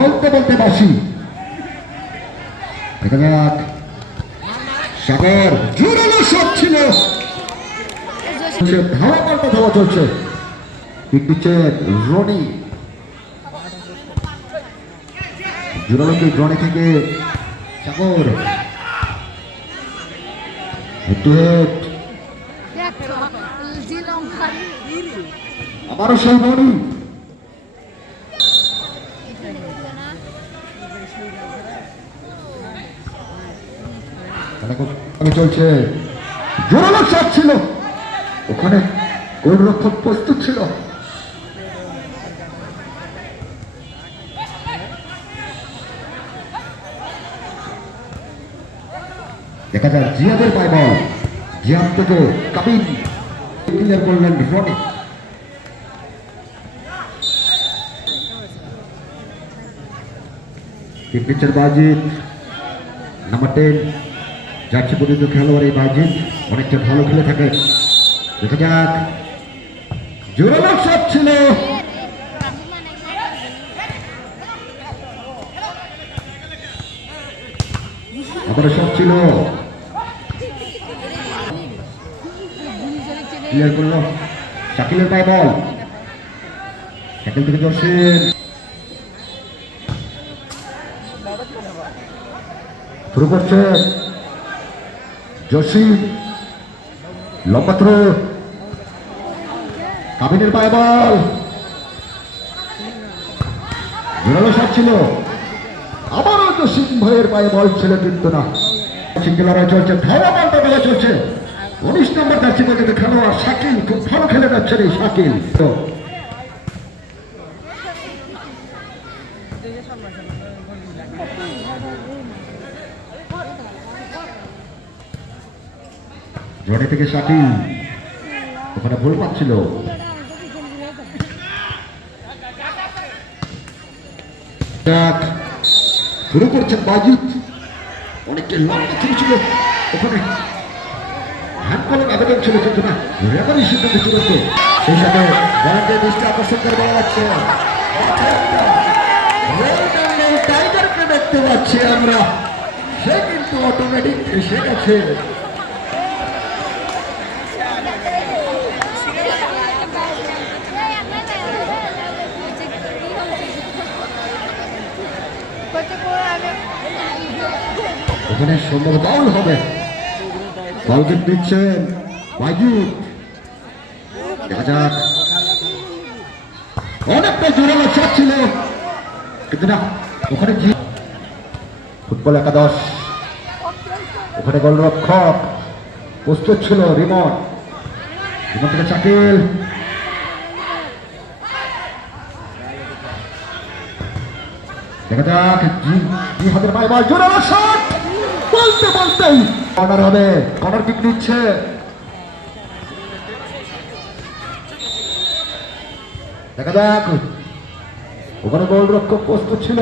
বলতে বলতে বাসি দেখা যাক। সাগর জোরালো শট ছিল। চলছে, ধাওয়া পাল্টা ধাওয়া চলছে। পিক দিচ্ছে রনি। জোরালো রনি থেকে সাগর। আবারও সেই রনি। চলছে, জোরালো শট ছিল। ওখানে গোলরক্ষক প্রস্তুত ছিল। দেখা যায় জিয়াদের পায় বল জিয়াদ থেকে কাবিন। ক্লিয়ার করলেন রনি। পিচের বাজিত নাম্বার টেন জার্সি পরিচিত খেলোয়াড় এই বাজিত। অনেকটা ভালো খেলে থাকে। দেখা যাক। জোরালো ছিল। আবার শট ছিল। ক্লিয়ার করল। শাকিলের পায়ে বল। শাকিল থেকে জসিম শুরু করছে। জসিম লম্বা থ্রো কাবিনের পায়ে বল জোরালো শট ছিল আবারও জসিম ভাইয়ের পায়ে বল ছিল কিন্তু না সিঙ্গেল লড়াই চলছে ধাওয়া বলটা দেওয়া চলছে উনিশ নম্বর যাচ্ছে কিন্তু খেলোয়াড় শাকিল খুব ভালো খেলে যাচ্ছে রে শাকিল তো জড়ে থেকে শাকিল ওখানে ভুল পাচ্ছিল। শুরু করছেন বাজিত। অনেকটা লম্বা ছিল ওখানে। ছিল না আকর্ষণ করে বলা যাচ্ছে। দেখতে পাচ্ছি আমরা। সে কিন্তু অটোমেটিক এসে গেছে। ওখানে সম্ভব বাউল হবে। বাউলকে দিচ্ছেন অনেকটা জোরালো শট ছিল। কিন্তু না, ওখানে ফুটবল একাদশ। ওখানে গোলরক্ষক। প্রস্তুত ছিল রিমন। রিমন থেকে চাকিল। দেখা যাক দুই হাতের পায়ে বল জোরালো শট! বলতে, বলতেই কর্নার হবে, কর্নার কিক নিচ্ছে। দেখা যাক, ওখানে গোলরক্ষক প্রস্তুত ছিল।